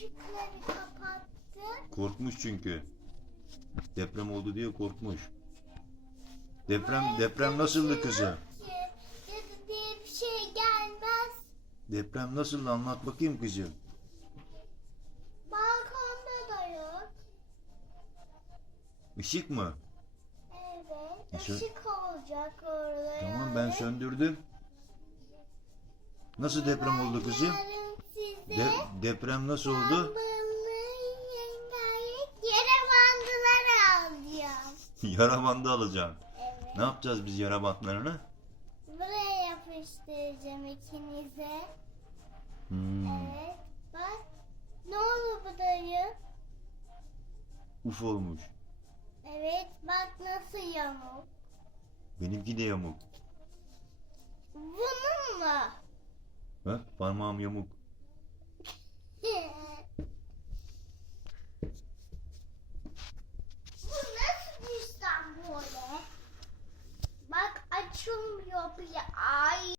ışıkları kapattı. Korkmuş çünkü. Deprem oldu diye korkmuş. Deprem deprem nasıldı kızım? Ki, diye bir şey gelmez. Deprem nasıldı anlat bakayım kızım. Balkonda da yok. Işık mı? Evet. Sö- ışık olacak orada. Tamam ben yani. söndürdüm. Nasıl deprem oldu kızım? Yarın De- deprem nasıl oldu? lambamı yengayet yere bandılar alacağım. Yara bandı alacağım. Evet. Ne yapacağız biz yara bandlarını? Buraya yapıştıracağım ikinize. Hmm, Evet. Bak. Ne oldu bu dayı? uf olmuş. Evet. Bak nasıl yamuk. Benimki de yamuk. Bunun mu? Bak parmağım yamuk. Açılmıyor bile. Ay.